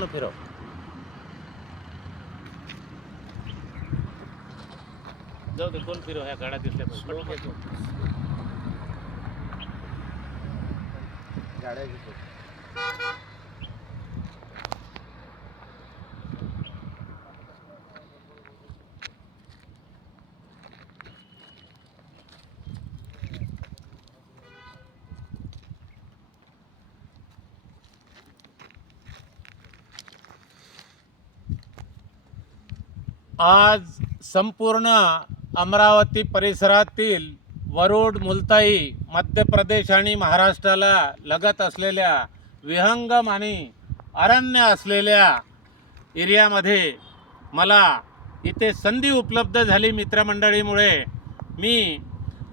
पूर्ण फिरव. जाऊ दे, कोण फिरव, ह्या गाड्या दिसल्या पाहिजे. गाड्या दिसत. आज संपूर्ण अमरावती परिसरातील वरुड, मुलताई, मध्य प्रदेश आणि महाराष्ट्राला लगत असलेल्या विहंगम आणि अरण्य असलेल्या एरियामध्ये मला इथे संधी उपलब्ध झाली मित्रमंडळीमुळे. मी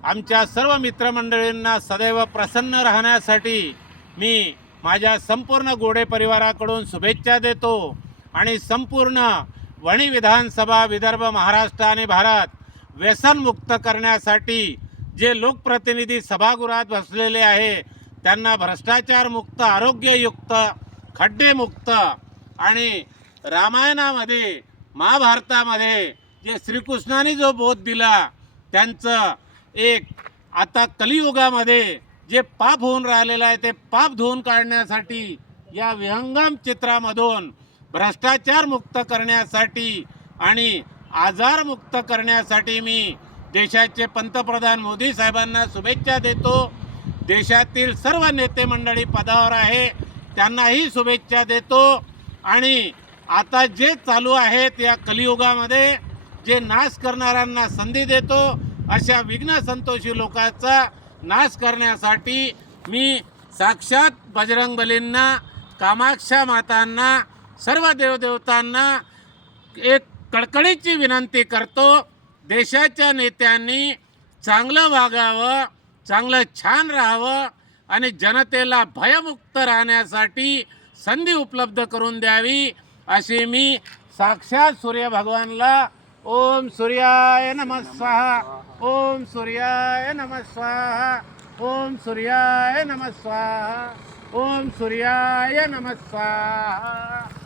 आमच्या सर्व मित्रमंडळींना सदैव प्रसन्न राहण्यासाठी मी माझ्या संपूर्ण गोडे परिवाराकडून शुभेच्छा देतो आणि संपूर्ण वणी विधानसभा, विदर्भ, महाराष्ट्र आणि भारत व्यसनमुक्त करण्यासाठी जे लोकप्रतिनिधी सभागृहात बसलेले आहे त्यांना भ्रष्टाचारमुक्त, आरोग्ययुक्त, खड्डेमुक्त आणि रामायणामध्ये, महाभारतामध्ये जे श्रीकृष्णाने जो बोध दिला त्यांचं एक आता कलियुगामध्ये जे पाप होऊन राहिलेलं आहे ते पाप धुवून काढण्यासाठी या विहंगम चित्रामधून भ्रष्टाचार मुक्त करण्यासाठी आणि आजार मुक्त करण्यासाठी मी देशाचे पंतप्रधान मोदी साहेबांना शुभेच्छा देतो. देशातील सर्व नेते मंडळी पदावर आहे त्यांनाही शुभेच्छा देतो. आणि आता जे चालू आहेत या कलियुगामध्ये जे नाश करणाऱ्यांना संधी देतो अशा विघ्न संतोषी लोकांचा नाश करण्यासाठी मी साक्षात बजरंगबलींना, कामाक्षा मातांना, सर्व देवदेवतांना एक कळकळीची विनंती करतो. देशाच्या नेत्यांनी चांगलं वागावं, चांगलं छान राहावं आणि जनतेला भयमुक्त राहण्यासाठी संधी उपलब्ध करून द्यावी अशी मी साक्षात सूर्य भगवानला ओम सूर्याय नमः स्वाहा, ओम सूर्याय नमः स्वाहा, ओम सूर्याय नमः स्वाहा, ओम सूर्याय नमः स्वाहा.